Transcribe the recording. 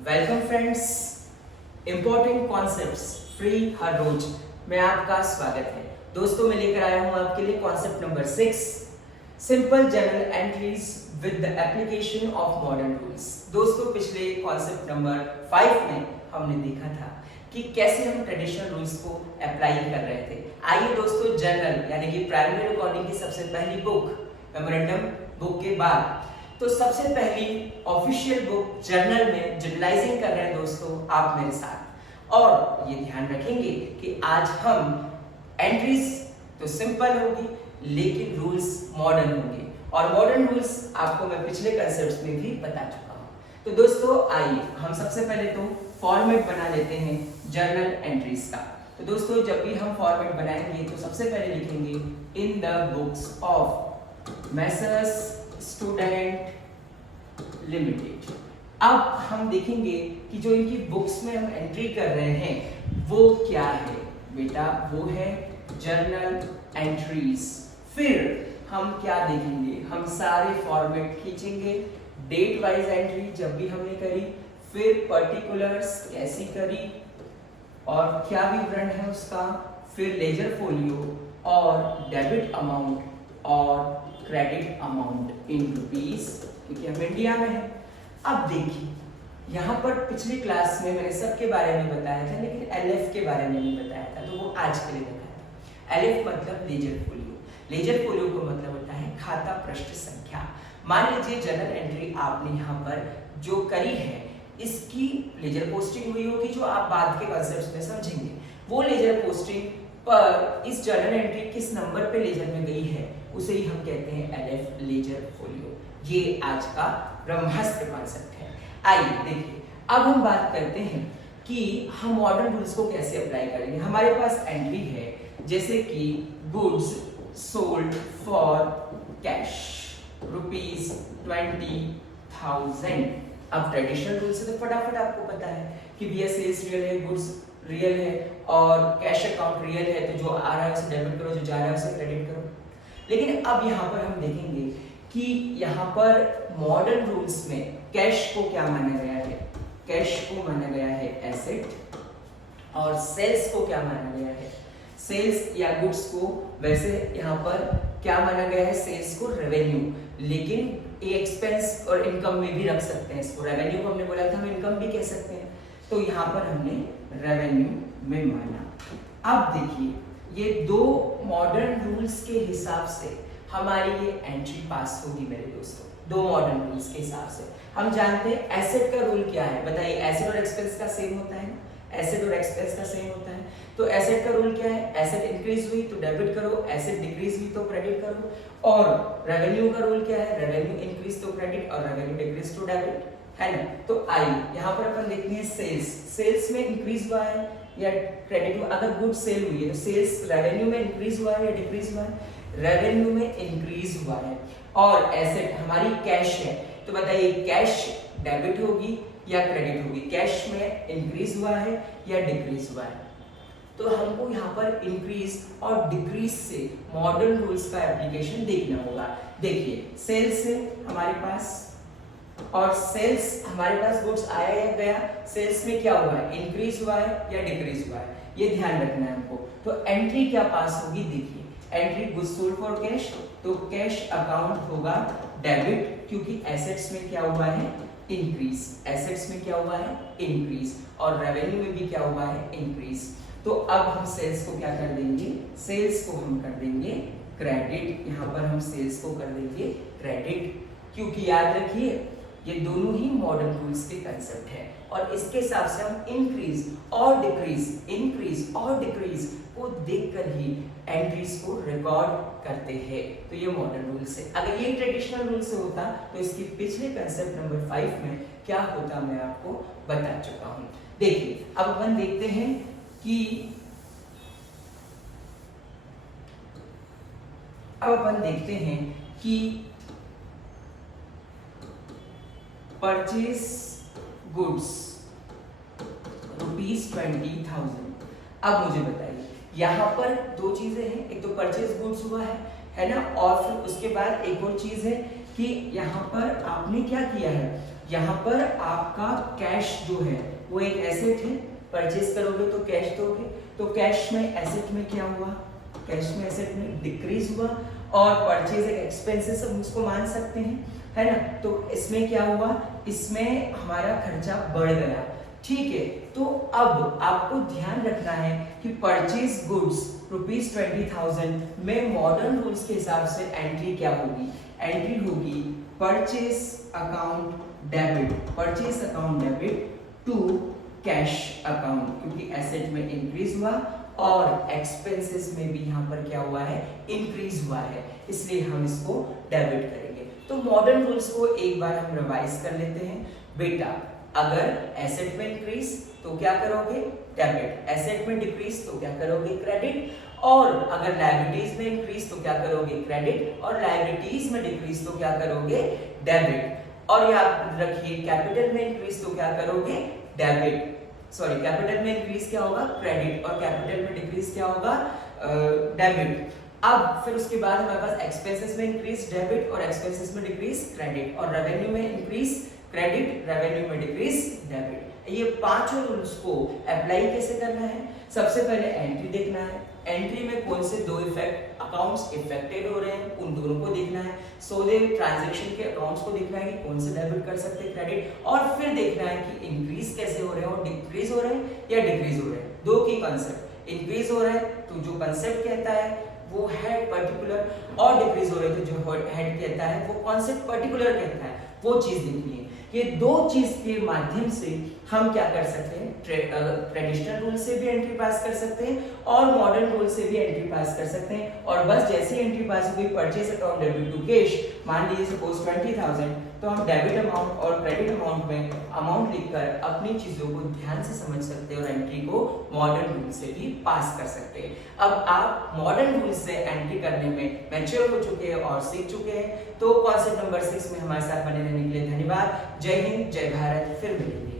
Welcome friends, important concepts free हर रोज में आपका स्वागत है। दोस्तों मैं लेकर आया हूं आपके लिए concept number 6, simple general entries with the application of modern rules. दोस्तों पिछले कॉन्सेप्ट नंबर 5 में हमने देखा था कि कैसे हम ट्रेडिशनल रूल्स को अप्लाई कर रहे थे। आइए दोस्तों, जनरल यानी कि प्राइमरी रिकॉर्डिंग की सबसे पहली बुक मेमोरेंडम बुक के बाद तो सबसे पहली ऑफिशियल बुक जर्नल में जनरलाइजिंग कर रहे हैं दोस्तों आप मेरे साथ। और ये ध्यान रखेंगे कि आज हम एंट्रीज तो सिंपल होगी लेकिन रूल्स मॉडर्न होंगे, और मॉडर्न रूल्स आपको मैं पिछले कंसेप्ट्स में भी बता चुका हूँ। तो दोस्तों आइए हम सबसे पहले तो फॉर्मेट बना लेते हैं जर्नल एंट्रीज का। तो दोस्तों जब भी हम फॉर्मेट बनाएंगे तो सबसे पहले लिखेंगे in the books of Messrs student limited. अब हम देखेंगे कि जो इनकी बुक्स में हम एंट्री कर रहे हैं वो क्या है बेटा, वो है जर्नल एंट्रीज। फिर हम क्या देखेंगे, हम सारे फॉर्मेट खींचेंगे, डेट वाइज एंट्री जब भी हमने करी, फिर पर्टिकुलर्स कैसी करी और क्या विवरण है उसका, फिर लेजर फोलियो और डेबिट अमाउंट और क्रेडिट अमाउंट इन रुपीस, क्योंकि हम इंडिया में है। अब देखिए यहाँ पर पिछली क्लास में मैंने सबके बारे में बताया था लेकिन एलएफ के बारे में नहीं बताया था, तो वो आज के लिए बताया था। एलएफ मतलब लेजर फोलियो। लेजर फोलियो का मतलब होता है खाता पृष्ठ संख्या। मान लीजिए जनरल एंट्री आपने यहाँ पर जो करी है इसकी लेजर पोस्टिंग हुई होगी, जो आप बाद के कंसेप्ट में समझेंगे। वो लेजर पोस्टिंग पर इस जर्नल एंट्री किस नंबर पे लेजर में गई है उसे ही हम कहते हैं एलएफ लेजर फोलियो। ये आज का ब्रह्मास्त्र कॉन्सेप्ट है। आइए देखिए, अब हम बात करते हैं कि हम मॉडर्न रूल्स को कैसे अप्लाई करेंगे। हमारे पास एंट्री है जैसे कि गुड्स सोल्ड फॉर कैश ₹20,000। अब ट्रेडिशनल रूल से तो फटाफट आपको पता है कि भैया सेल्स रियल है, गुड्स रियल है और कैश अकाउंट रियल है, तो जो आ रहा है उसे डेबिट करो, जो जा रहा है उसे क्रेडिट करो। लेकिन अब यहाँ पर हम देखेंगे कि यहाँ पर मॉडर्न रूल्स में कैश को क्या माना गया है, कैश को माना गया है एसेट, और सेल्स को क्या माना गया है, सेल्स या गुड्स को वैसे यहाँ पर क्या माना गया है, सेल्स को रेवेन्यू, लेकिन एक्सपेंस और इनकम में भी रख सकते हैं इसको। रेवेन्यू को हमने बोला था हम इनकम भी कह सकते हैं, तो यहाँ पर हमने रेवेन्यू में माना। अब देखिए ये दो मॉडर्न रूल्स के हिसाब से हमारी ये एंट्री पास होगी मेरे दोस्तों। दो मॉडर्न रूल्स के हिसाब से हम जानते हैं एसेट का रूल क्या है, बताइए। एसेट और एक्सपेंस का सेम होता है ना, एसेट और एक्सपेंस का सेम होता है। तो एसेट का रूल क्या है, एसेट इंक्रीज हुई तो डेबिट करो, एसेट डिक्रीज हुई तो क्रेडिट करो। और रेवेन्यू का रूल क्या है, रेवेन्यू इंक्रीज तो क्रेडिट और रेवेन्यू डिक्रीज तो डेबिट, है ना। तो आइए यहाँ पर अपन देखते हैं सेल्स। सेल्स में इंक्रीज हुआ है या क्रेडिट हुआ। अगर गुड सेल हुई है तो सेल्स रेवेन्यू में इंक्रीज हुआ है या डिक्रीज हुआ है, रेवेन्यू में इंक्रीज हुआ है। और एसेट हमारी कैश है, तो बताइए कैश डेबिट होगी या क्रेडिट होगी, कैश में इंक्रीज हुआ है या डिक्रीज हुआ है। तो हमको यहाँ पर इंक्रीज और डिक्रीज से मॉडर्न रूल्स का एप्लीकेशन देखना होगा। देखिए सेल्स है हमारे पास और सेल्स हमारे पास गुड्स आया या गया, सेल्स में क्या हुआ है, इंक्रीज हुआ है या डिक्रीज हुआ है, ये ध्यान रखना है हमको। तो एंट्री क्या पास होगी, देखिए entry goods sold for cash, तो कैश अकाउंट होगा डेबिट, क्योंकि एसेट्स में क्या हुआ है, इंक्रीज, एसेट्स में क्या हुआ है, इंक्रीज, और रेवेन्यू में भी क्या हुआ है, इंक्रीज। तो अब हम सेल्स को क्या कर देंगे, सेल्स को हम कर देंगे क्रेडिट। यहाँ पर हम सेल्स को कर देंगे क्रेडिट, क्योंकि याद रखिए ये दोनों ही मॉडर्न रूल्स के कंसेप्ट है, और इसके हिसाब से हम इंक्रीज और डिक्रीज को देखकर ही एंट्रीज को रिकॉर्ड करते हैं। तो ये मॉडर्न रूल्स है। अगर ये ट्रेडिशनल रूल से होता तो इसके पिछले कंसेप्ट नंबर 5 में क्या होता मैं आपको बता चुका हूं। देखिए अब अपन देखते हैं कि परचेज गुड्स ₹20,000। अब मुझे बताइए यहाँ पर दो चीजें हैं, एक तो परचेज गुड्स हुआ है ना, और फिर उसके बाद एक और चीज है कि यहाँ पर आपने क्या किया है, यहाँ पर आपका कैश जो है वो एक एसेट है, परचेज करोगे तो कैश दोगे, तो कैश में एसेट में क्या हुआ, कैश में एसेट में डिक्रीज हुआ, और परचेज एक एक्सपेंसेस हम उसको मान सकते हैं, है ना। तो इसमें क्या हुआ, इसमें हमारा खर्चा बढ़ गया, ठीक है। तो अब आपको ध्यान रखना है कि परचेज गुड्स ₹20,000 में मॉडर्न रूल्स के हिसाब से एंट्री क्या होगी, एंट्री होगी purchase account debit, purchase account debit to cash account, क्योंकि एसेट में इंक्रीज हुआ और एक्सपेंसेस में भी यहाँ पर क्या हुआ है, इंक्रीज हुआ है, इसलिए हम इसको डेबिट करेंगे। तो मॉडर्न रूल्स को एक बार हम रिवाइज कर लेते हैं। बेटा अगर एसेट में इंक्रीज तो क्या करोगे, डेबिट, एसेट में डिक्रीज तो क्या करोगे, क्रेडिट, और अगर लायबिलिटीज में इंक्रीज तो क्या करोगे, क्रेडिट, और लायबिलिटीज में डिक्रीज तो क्या करोगे, डेबिट। और याद रखिए कैपिटल में इंक्रीज तो क्या करोगे, डेबिट, सॉरी कैपिटल में इंक्रीज क्या होगा, क्रेडिट, और कैपिटल में डिक्रीज क्या होगा, डेबिट। अब फिर उसके बाद हमारे पास एक्सपेंसेस में इंक्रीज डेबिट और एक्सपेंसेस में डिक्रीज क्रेडिट, और रेवेन्यू में इंक्रीज क्रेडिट, रेवेन्यू में डिक्रीज डेबिट। ये पांचों रूल्स को अप्लाई कैसे करना है, सबसे पहले एंट्री देखना है, एंट्री में कौन से दो इफेक्ट अकाउंट्स इफेक्टेड हो रहे हैं उन दोनों को देखना है, सोदे ट्रांजैक्शन के अकाउंट्स को देखना है कि कौन से डेबिट कर सकते हैं, क्रेडिट, और फिर देखना है कि इंक्रीज कैसे हो रहे हैं और डिक्रीज हो रहे हैं या डिक्रीज हो रहे हैं। दो की कंसेप्ट, इंक्रीज हो रहा है तो जो कंसेप्ट कहता है वो है पर्टिकुलर, और डिक्रीज हो रहे थे जो हेड कहता है वो कॉन्सेप्ट पर्टिकुलर कहता है, वो चीज देखनी है। ये दो चीज के माध्यम से हम क्या कर सकते हैं, ट्रेडिशनल रूल से भी एंट्री पास कर सकते हैं और मॉडर्न रूल से भी एंट्री पास कर सकते हैं। और बस जैसे ही एंट्री पास हुई purchase account debit to cash, मान लीजिए सपोज 20,000, तो हम डेबिट अमाउंट और क्रेडिट अमाउंट में अमाउंट लिखकर अपनी चीजों को ध्यान से समझ सकते हैं और एंट्री को मॉडर्न रूल से भी पास कर सकते हैं। अब आप मॉडर्न रूल से एंट्री करने में मैच्योर हो चुके हैं और सीख चुके हैं। तो कॉन्सेप्ट नंबर 6 में हमारे साथ बने रहने के लिए धन्यवाद। जय हिंद, जय भारत, फिर मिलेंगे।